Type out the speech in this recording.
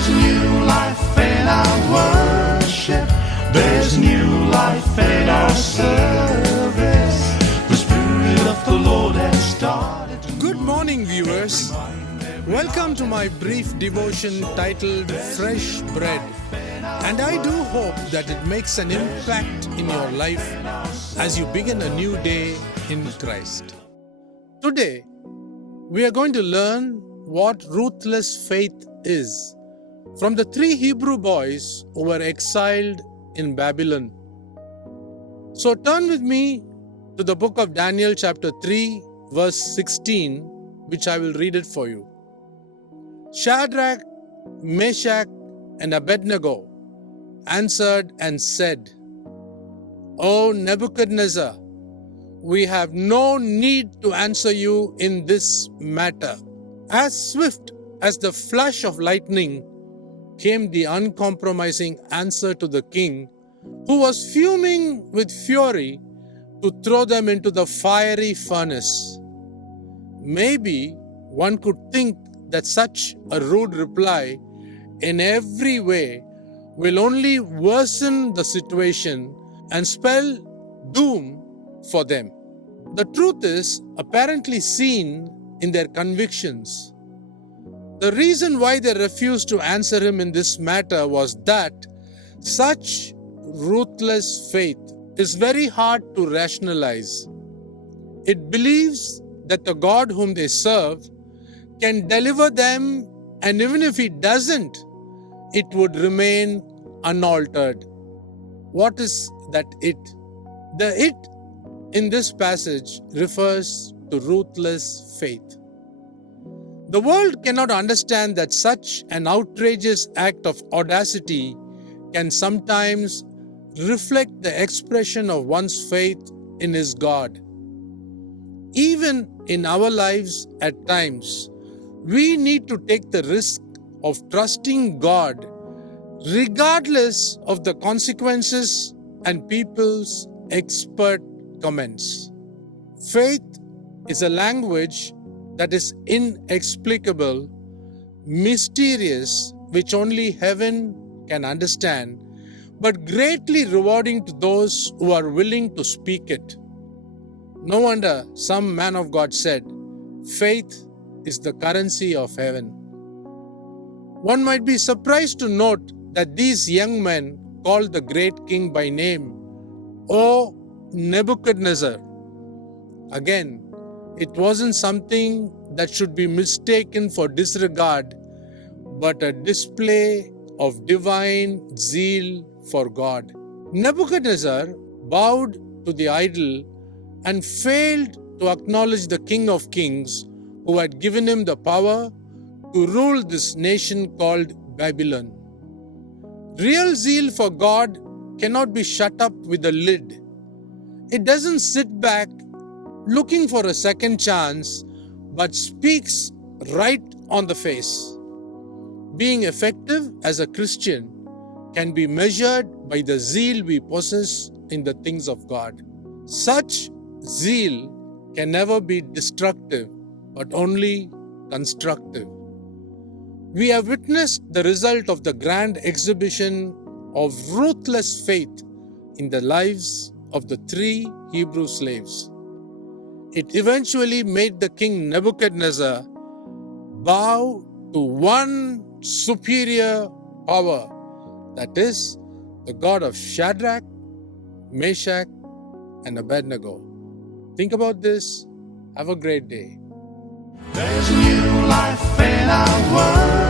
There's new life in our worship. There's new life in our service. The Spirit of the Lord has started to Good morning, viewers. Welcome to my brief devotion titled Fresh Bread. And I do hope that it makes an impact in your life as you begin a new day in Christ. Today, we are going to learn what ruthless faith is from the three Hebrew boys who were exiled in Babylon. So turn with me to the book of Daniel chapter 3 verse 16, which I will read it for you. Shadrach, Meshach, and Abednego answered and said, O Nebuchadnezzar, we have no need to answer you in this matter. As swift as the flash of lightning came the uncompromising answer to the king, who was fuming with fury to throw them into the fiery furnace. Maybe one could think that such a rude reply in every way will only worsen the situation and spell doom for them. The truth is apparently seen in their convictions. The reason why they refused to answer him in this matter was that such ruthless faith is very hard to rationalize. It believes that the God whom they serve can deliver them, and even if he doesn't, it would remain unaltered. What is that it? The it in this passage refers to ruthless faith. The world cannot understand that such an outrageous act of audacity can sometimes reflect the expression of one's faith in his God. Even in our lives at times, we need to take the risk of trusting God regardless of the consequences and people's expert comments. Faith is a language that is inexplicable, mysterious, which only heaven can understand, but greatly rewarding to those who are willing to speak it. No wonder some man of God said, faith is the currency of heaven. One might be surprised to note that these young men called the great king by name, O Nebuchadnezzar. Again, it wasn't something that should be mistaken for disregard, but a display of divine zeal for God. Nebuchadnezzar bowed to the idol and failed to acknowledge the King of Kings who had given him the power to rule this nation called Babylon. Real zeal for God cannot be shut up with a lid. It doesn't sit back looking for a second chance, but speaks right on the face. Being effective as a Christian can be measured by the zeal we possess in the things of God. Such zeal can never be destructive, but only constructive. We have witnessed the result of the grand exhibition of ruthless faith in the lives of the three Hebrew slaves. It eventually made the king Nebuchadnezzar bow to one superior power, that is, the God of Shadrach, Meshach, and Abednego. Think about this. Have a great day. There's new life in our world.